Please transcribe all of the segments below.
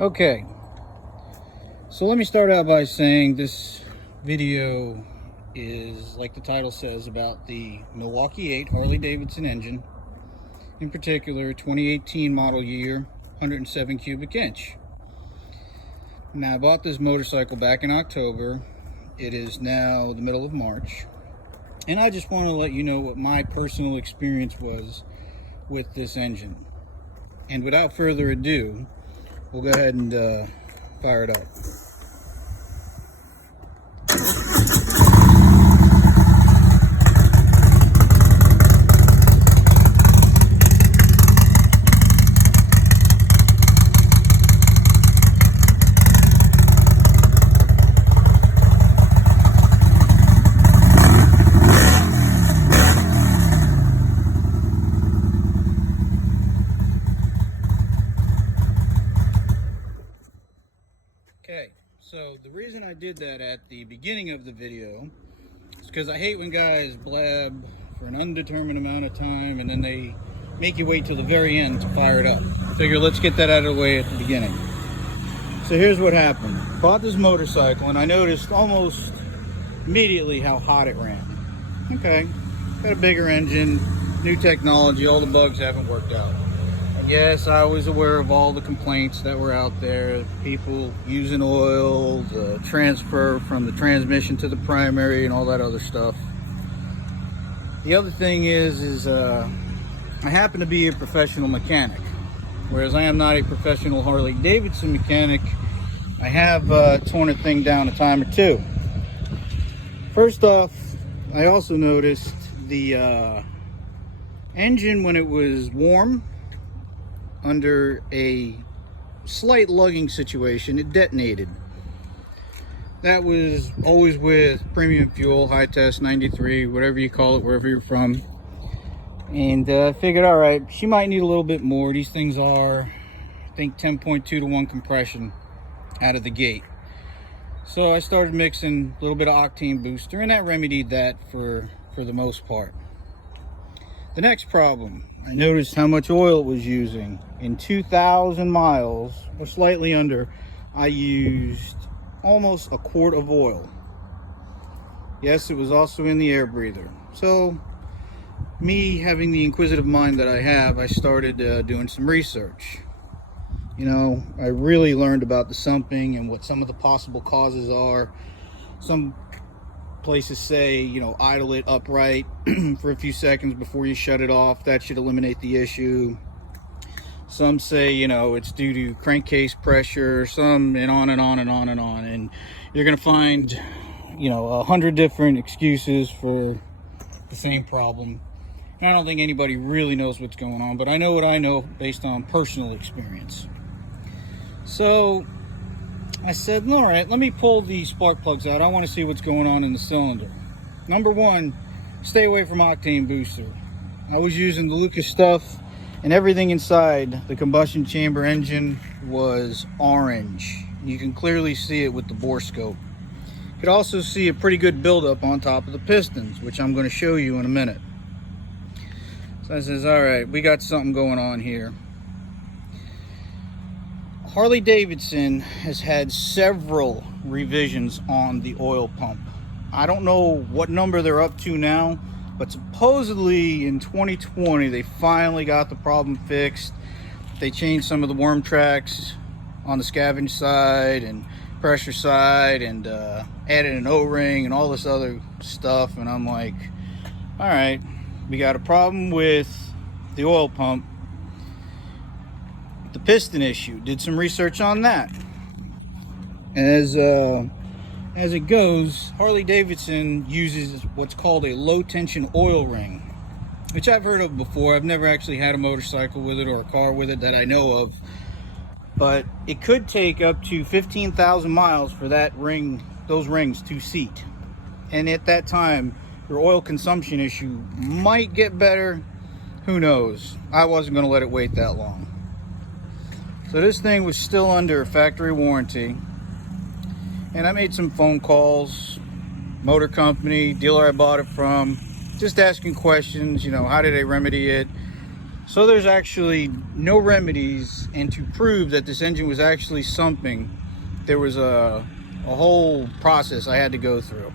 Okay, so let me start out by saying this video is, like the title says, about the Milwaukee 8 Harley-Davidson engine, in particular 2018 model year, 107 cubic inch. Now, I bought this motorcycle back in October. It is now the middle of March, and I just want to let you know what my personal experience was with this engine. And without further ado, we'll go ahead and fire it up. Okay, so the reason I did that at the beginning of the video is because I hate when guys blab for an undetermined amount of time and then they make you wait till the very end to fire it up. I figure let's get that out of the way at the beginning. So here's what happened. Bought this motorcycle and I noticed almost immediately how hot it ran. Okay, got a bigger engine, new technology, all the bugs haven't worked out. Yes, I was aware of all the complaints that were out there. People using oil, the transfer from the transmission to the primary and all that other stuff. The other thing is I happen to be a professional mechanic. Whereas I am not a professional Harley-Davidson mechanic, I have torn a thing down a time or two. First off, I also noticed the engine, when it was warm, under a slight lugging situation, it detonated. That was always with premium fuel, high test 93, whatever you call it, wherever you're from. And I figured, all right, she might need a little bit more. These things are, I think, 10.2 to 1 compression out of the gate. So I started mixing a little bit of octane booster, and that remedied that for the most part. The next problem, I noticed how much oil it was using. In 2,000 miles, or slightly under, I used almost a quart of oil. Yes, it was also in the air breather. So, me having the inquisitive mind that I have, I started doing some research. You know, I really learned about the sumping and what some of the possible causes are. Some places say, you know, idle it upright for a few seconds before you shut it off. That should eliminate the issue. Some say, you know, it's due to crankcase pressure, some, and on and on and on and on. And you're going to find, you know, 100 different excuses for the same problem. And I don't think anybody really knows what's going on, but I know what I know based on personal experience. So I said, all right, let me pull the spark plugs out. I want to see what's going on in the cylinder. Number one, stay away from octane booster. I was using the Lucas stuff, and everything inside the combustion chamber engine was orange. You can clearly see it with the bore scope. You could also see a pretty good buildup on top of the pistons, which I'm going to show you in a minute. So I says, all right, we got something going on here. Harley-Davidson has had several revisions on the oil pump. I don't know what number they're up to now, but supposedly in 2020 they finally got the problem fixed. They changed some of the worm tracks on the scavenge side and pressure side, and added an O-ring and all this other stuff. And I'm like, all right, we got a problem with the oil pump. The piston issue, did some research on that. As it goes, Harley-Davidson uses what's called a low tension oil ring, which I've heard of before. I've never actually had a motorcycle with it or a car with it that I know of, but it could take up to 15,000 miles for that ring, those rings to seat. And at that time, your oil consumption issue might get better. Who knows? I wasn't going to let it wait that long. So this thing was still under factory warranty, and I made some phone calls, motor company, dealer I bought it from, just asking questions, you know, how did they remedy it? So there's actually no remedies, and to prove that this engine was actually something, there was a whole process I had to go through.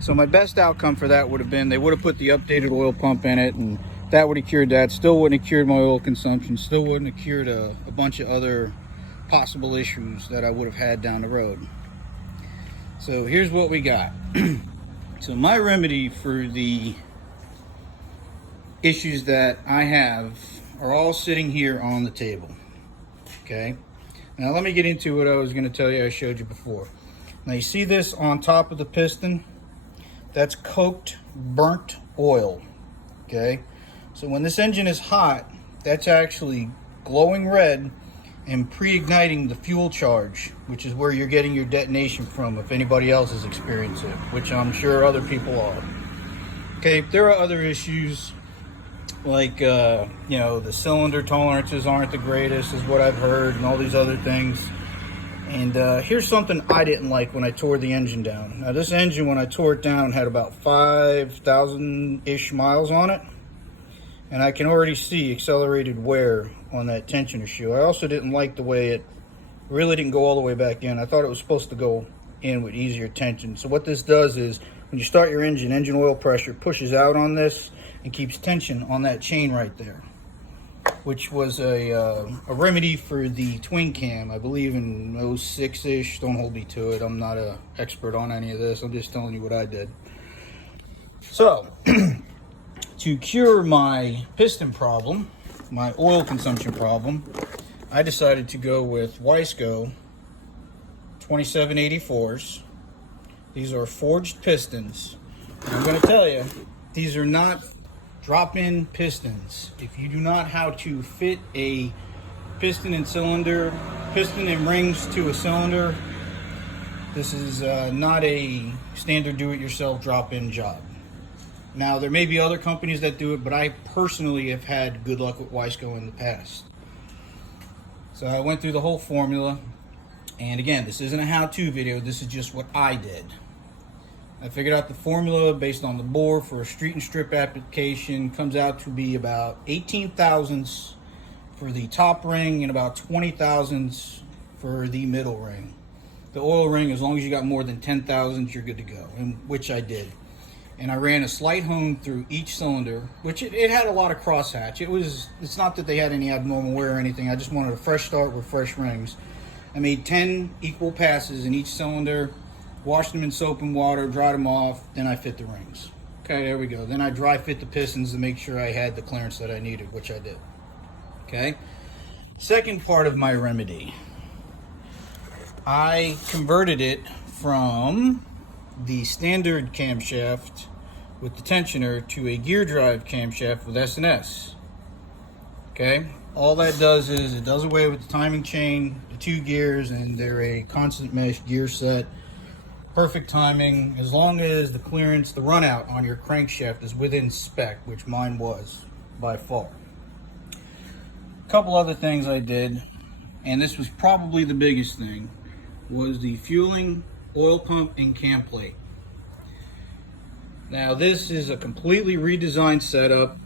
So my best outcome for that would have been they would have put the updated oil pump in it, and that would have cured that. Still wouldn't have cured my oil consumption, still wouldn't have cured a bunch of other possible issues that I would have had down the road. So here's what we got. So my remedy for the issues that I have are all sitting here on the table. Okay, now let me get into what I was going to tell you I showed you before. Now you see this on top of the piston? That's coked burnt oil. Okay, so when this engine is hot, that's actually glowing red and pre-igniting the fuel charge, which is where you're getting your detonation from if anybody else has experienced it, which I'm sure other people are. Okay, there are other issues like you know, the cylinder tolerances aren't the greatest is what I've heard, and all these other things. And here's something I didn't like when I tore the engine down. Now this engine, when I tore it down, had about 5,000-ish miles on it, and I can already see accelerated wear on that tensioner shoe. I also didn't like the way it really didn't go all the way back in. I thought it was supposed to go in with easier tension. So what this does is, when you start your engine, engine oil pressure pushes out on this and keeps tension on that chain right there, which was a remedy for the twin cam, I believe in 06-ish. Don't hold me to it. I'm not an expert on any of this. I'm just telling you what I did. So, to cure my piston problem, my oil consumption problem, I decided to go with Wiseco 2784s. These are forged pistons. And I'm going to tell you, these are not drop-in pistons. If you do not know how to fit a piston and rings to a cylinder, this is not a standard do-it-yourself drop-in job. Now, there may be other companies that do it, but I personally have had good luck with Wiseco in the past. So I went through the whole formula, and again, this isn't a how-to video, this is just what I did. I figured out the formula based on the bore for a street and strip application. Comes out to be about 18 thousandths for the top ring and about 20 thousandths for the middle ring. The oil ring, as long as you got more than 10 thousandths, you're good to go, and which I did. And I ran a slight hone through each cylinder, which it had a lot of crosshatch. It's not that they had any abnormal wear or anything. I just wanted a fresh start with fresh rings. I made 10 equal passes in each cylinder, washed them in soap and water, dried them off, then I fit the rings. Okay, there we go. Then I dry fit the pistons to make sure I had the clearance that I needed, which I did. Okay, second part of my remedy, I converted it from the standard camshaft with the tensioner to a gear drive camshaft with S&S. Okay, all that does is it does away with the timing chain, the 2 gears, and they're a constant mesh gear set. Perfect timing, as long as the clearance, the run out on your crankshaft is within spec, which mine was by far. A couple other things I did, and this was probably the biggest thing, was the fueling, oil pump, and cam plate. Now this is a completely redesigned setup,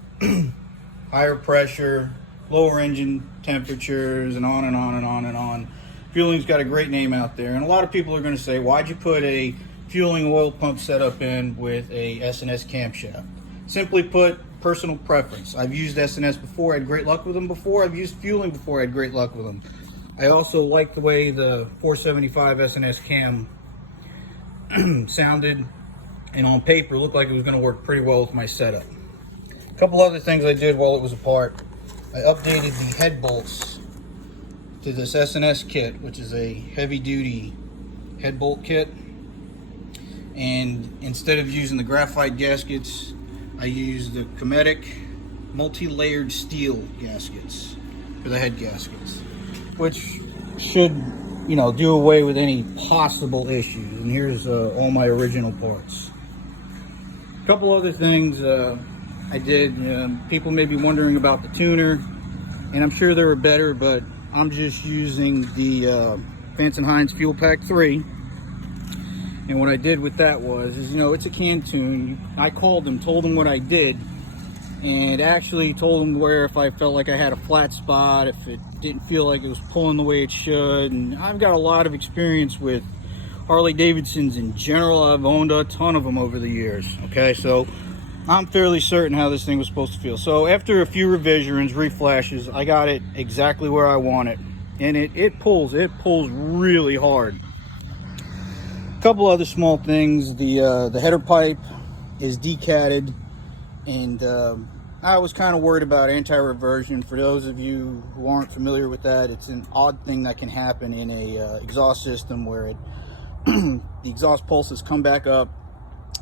higher pressure, lower engine temperatures, and on and on and on and on. Fueling's got a great name out there, and a lot of people are going to say, why'd you put a fueling oil pump setup in with a S&S camshaft? Simply put, personal preference. I've used S&S before, I had great luck with them before. I've used fueling before, I had great luck with them. I also like the way the 475 S&S cam sounded, and on paper looked like it was going to work pretty well with my setup. A couple other things I did while it was apart. I updated the head bolts to this S&S kit, which is a heavy-duty head bolt kit, and instead of using the graphite gaskets, I used the Cometic multi-layered steel gaskets for the head gaskets, which should, you know, do away with any possible issues. And here's all my original parts. A couple other things I did. People may be wondering about the tuner, and I'm sure there are better, but I'm just using the Vance and Hines FP3. And what I did with that was, you know, it's a can tune. I called them, told them what I did, and actually told them where if I felt like I had a flat spot, if it didn't feel like it was pulling the way it should. And I've got a lot of experience with Harley-Davidsons in general. I've owned a ton of them over the years. Okay, so I'm fairly certain how this thing was supposed to feel. So after a few revisions, reflashes, I got it exactly where I want it, and it pulls really hard. A couple other small things: the header pipe is decatted, and I was kind of worried about anti-reversion. For those of you who aren't familiar with that, it's an odd thing that can happen in a exhaust system where the exhaust pulses come back up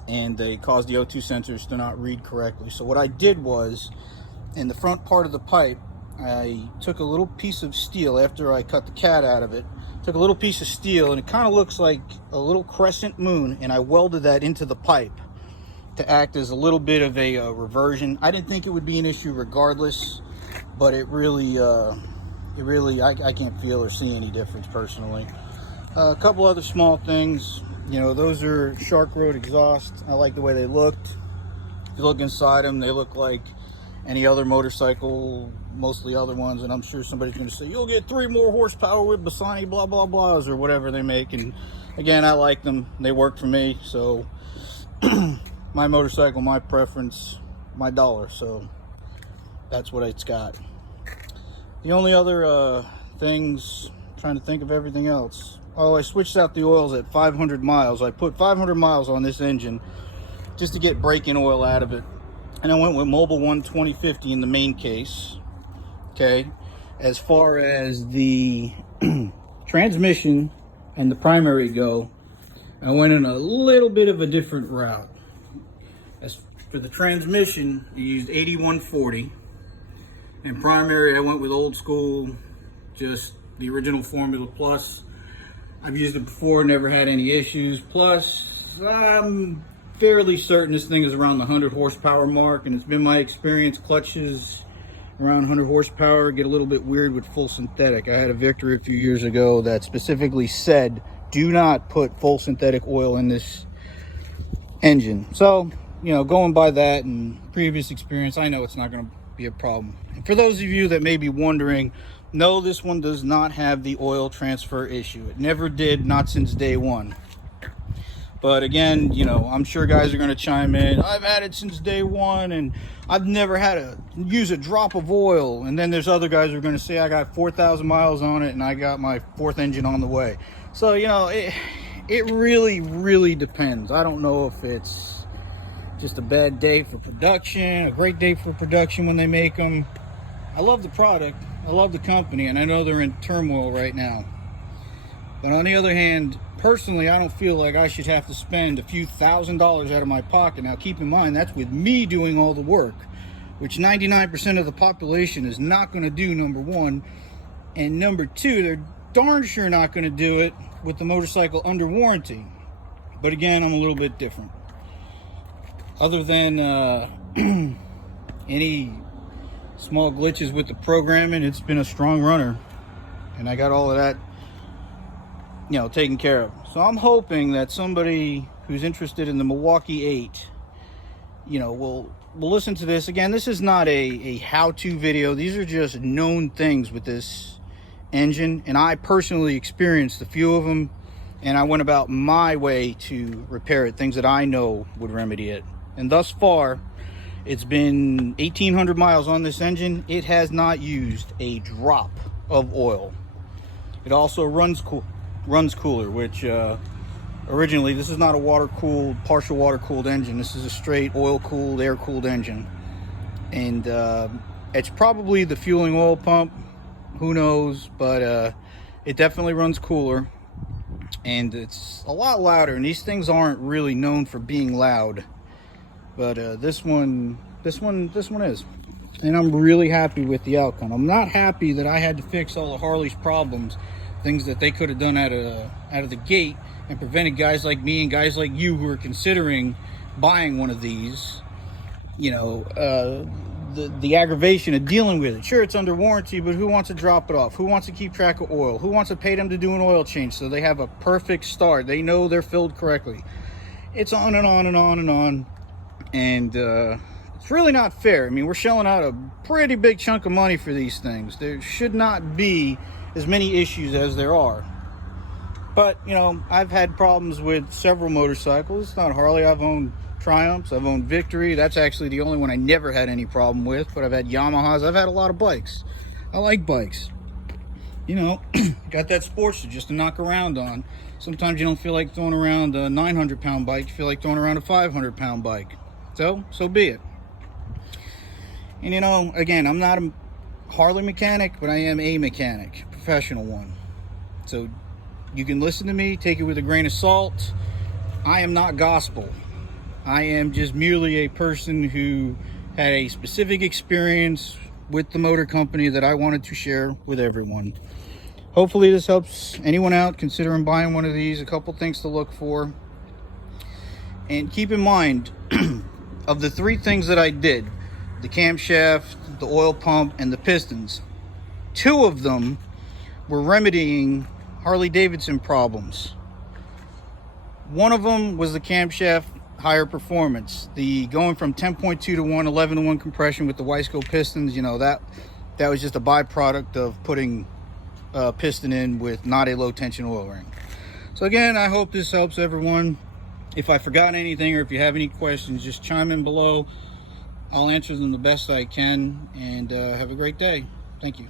and they cause the O2 sensors to not read correctly. So what I did was, in the front part of the pipe, I took a little piece of steel after I cut the cat out of it. Took a little piece of steel, and it kind of looks like a little crescent moon, and I welded that into the pipe to act as a little bit of a reversion. I didn't think it would be an issue regardless, but it really, I can't feel or see any difference personally. A couple other small things, you know, those are Shark Road exhausts. I like the way they looked. If you look inside them, they look like any other motorcycle, mostly other ones, and I'm sure somebody's going to say, you'll get 3 more horsepower with Bassani blah blah blahs or whatever they make. And again, I like them. They work for me, so my motorcycle, my preference, my dollar, so that's what it's got. The only other things, trying to think of everything else. Oh, I switched out the oils at 500 miles. I put 500 miles on this engine just to get braking oil out of it. And I went with Mobil 1 2050 in the main case. Okay. As far as the transmission and the primary go, I went in a little bit of a different route. As for the transmission, I used 8140. And primary, I went with old school, just the original Formula Plus. I've used it before, never had any issues. Plus, I'm fairly certain this thing is around the 100 horsepower mark, and it's been my experience clutches around 100 horsepower get a little bit weird with full synthetic. I had a Victory a few years ago that specifically said, do not put full synthetic oil in this engine. So, you know, going by that and previous experience, I know it's not going to be a problem. And for those of you that may be wondering, no, this one does not have the oil transfer issue. It never did, not since day one. But again, you know, I'm sure guys are going to chime in. I've had it since day one, and I've never had to use a drop of oil. And then there's other guys who are going to say, I got 4,000 miles on it, and I got my 4th engine on the way. So, you know, it really depends. I don't know if it's just a bad day for production, a great day for production when they make them. I love the product. I love the company, and I know they're in turmoil right now. But on the other hand, personally, I don't feel like I should have to spend a few $1,000s out of my pocket. Now, keep in mind, that's with me doing all the work, which 99% of the population is not going to do, number one. And number two, they're darn sure not going to do it with the motorcycle under warranty. But again, I'm a little bit different. Other than any small glitches with the programming, it's been a strong runner, and I got all of that, you know, taken care of. So I'm hoping that somebody who's interested in the Milwaukee 8, you know, will listen to this. Again, this is not a how-to video. These are just known things with this engine, and I personally experienced a few of them, and I went about my way to repair it, things that I know would remedy it. And thus far, it's been 1,800 miles on this engine. It has not used a drop of oil. It also runs cooler, which originally, this is not a water-cooled, partial water-cooled engine. This is a straight oil-cooled, air-cooled engine. And it's probably the fueling oil pump. Who knows? But it definitely runs cooler. And it's a lot louder. And these things aren't really known for being loud. But this one is, and I'm really happy with the outcome. I'm not happy that I had to fix all of Harley's problems, things that they could have done out of the gate and prevented guys like me and guys like you who are considering buying one of these, you know, the aggravation of dealing with it. Sure, it's under warranty, but who wants to drop it off? Who wants to keep track of oil? Who wants to pay them to do an oil change so they have a perfect start? They know they're filled correctly. It's on and on and on and on. And It's really not fair. I mean, we're shelling out a pretty big chunk of money for these things. There should not be as many issues as there are. But, you know, I've had problems with several motorcycles. It's not Harley. I've owned Triumphs. I've owned Victory. That's actually the only one I never had any problem with. But I've had Yamahas. I've had a lot of bikes. I like bikes. You know, got that Sportster just to knock around on. Sometimes you don't feel like throwing around a 900-pound bike. You feel like throwing around a 500-pound bike. So be it. And, you know, again, I'm not a Harley mechanic, but I am a mechanic, a professional one. So you can listen to me, take it with a grain of salt. I am not gospel. I am just merely a person who had a specific experience with the motor company that I wanted to share with everyone. Hopefully this helps anyone out considering buying one of these. A couple things to look for. And keep in mind, of the 3 things that I did, the camshaft, the oil pump, and the pistons, 2 of them were remedying Harley-Davidson problems. One of them was the camshaft higher performance, the going from 10.2 to 1, 11 to 1 compression with the Wiseco pistons. You know, that was just a byproduct of putting a piston in with not a low tension oil ring. So again, I hope this helps everyone. If I forgot anything or if you have any questions, just chime in below. I'll answer them the best I can, and have a great day. Thank you.